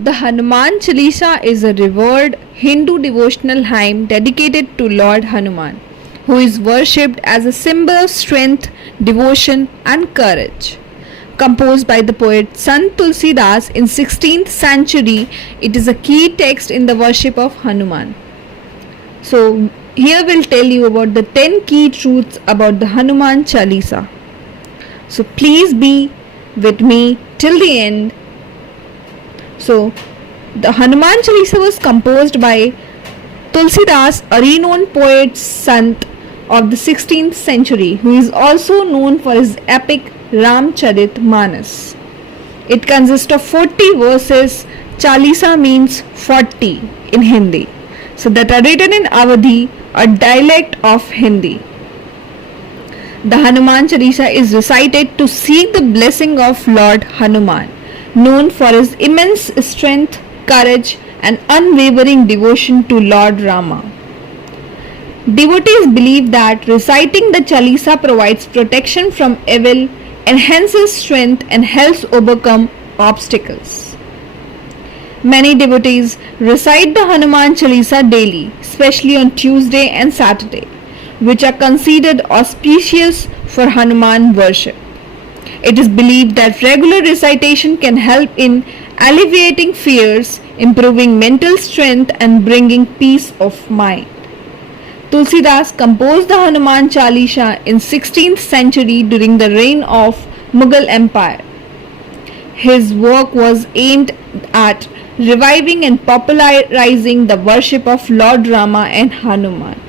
The Hanuman Chalisa is a revered Hindu devotional hymn dedicated to Lord Hanuman, who is worshipped as a symbol of strength, devotion, and courage. Composed by the poet Sant Tulsidas in 16th century, it is a key text in the worship of Hanuman. So, here we'll tell you about the 10 key truths about the Hanuman Chalisa. So, please be with me till the end. So, the Hanuman Chalisa was composed by Tulsidas, a renowned poet sant of the 16th century, who is also known for his epic Ramcharit Manas. It consists of 40 verses. Chalisa means 40 in Hindi, so that are written in Awadhi, a dialect of Hindi. The Hanuman Chalisa is recited to seek the blessing of Lord Hanuman, known for his immense strength, courage, and unwavering devotion to Lord Rama. Devotees believe that reciting the Chalisa provides protection from evil, enhances strength, and helps overcome obstacles. Many devotees recite the Hanuman Chalisa daily, especially on Tuesday and Saturday, which are considered auspicious for Hanuman worship. It is believed that regular recitation can help in alleviating fears, improving mental strength, and bringing peace of mind. Tulsidas composed the Hanuman Chalisa in 16th century during the reign of Mughal Empire. His work was aimed at reviving and popularizing the worship of Lord Rama and Hanuman.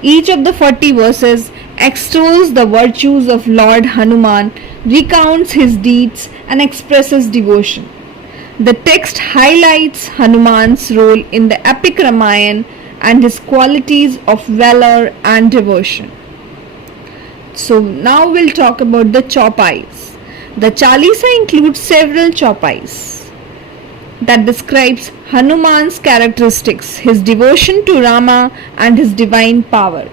Each of the 40 verses extols the virtues of Lord Hanuman, recounts his deeds, and expresses devotion. The text highlights Hanuman's role in the epic Ramayana and his qualities of valor and devotion. So now we'll talk about the Chaupais. The Chalisa includes several Chaupais that describes Hanuman's characteristics, his devotion to Rama, and his divine powers.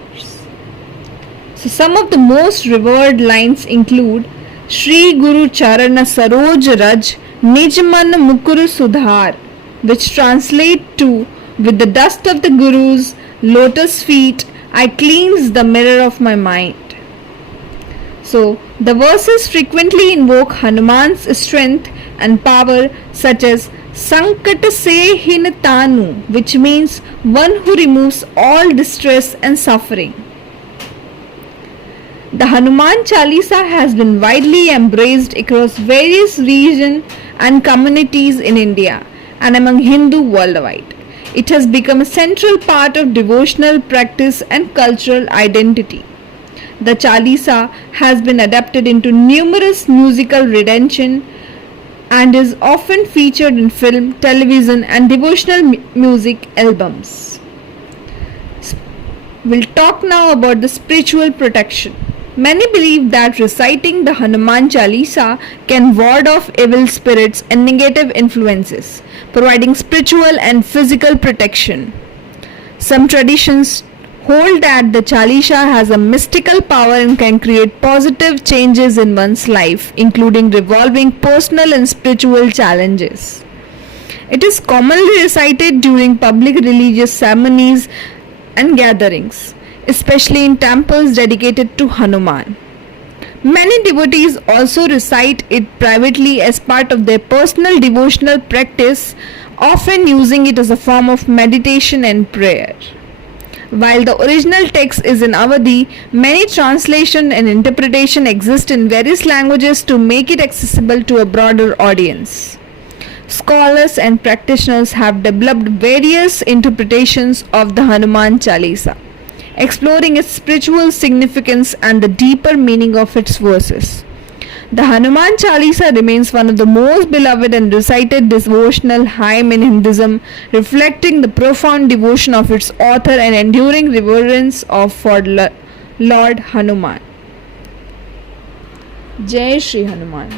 So some of the most revered lines include Shri Guru Charana Saroj Raj Nijman Mukur Sudhar, which translate to, with the dust of the Guru's lotus feet, I cleanse the mirror of my mind. So, the verses frequently invoke Hanuman's strength and power, such as Sankat Se Hin Tanu, which means one who removes all distress and suffering. The Hanuman Chalisa has been widely embraced across various regions and communities in India and among Hindu worldwide. It has become a central part of devotional practice and cultural identity. The Chalisa has been adapted into numerous musical renditions and is often featured in film, television, and devotional music albums. We'll talk now about the spiritual protection. Many believe that reciting the Hanuman Chalisa can ward off evil spirits and negative influences, providing spiritual and physical protection. Some traditions hold that the Chalisa has a mystical power and can create positive changes in one's life, including resolving personal and spiritual challenges. It is commonly recited during public religious ceremonies and gatherings, especially in temples dedicated to Hanuman. Many devotees also recite it privately as part of their personal devotional practice, often using it as a form of meditation and prayer. While the original text is in Awadhi, many translation and interpretation exist in various languages to make it accessible to a broader audience. Scholars and practitioners have developed various interpretations of the Hanuman Chalisa, exploring its spiritual significance and the deeper meaning of its verses. The Hanuman Chalisa remains one of the most beloved and recited devotional hymn in Hinduism, reflecting the profound devotion of its author and enduring reverence for Lord Hanuman. Jai Shri Hanuman.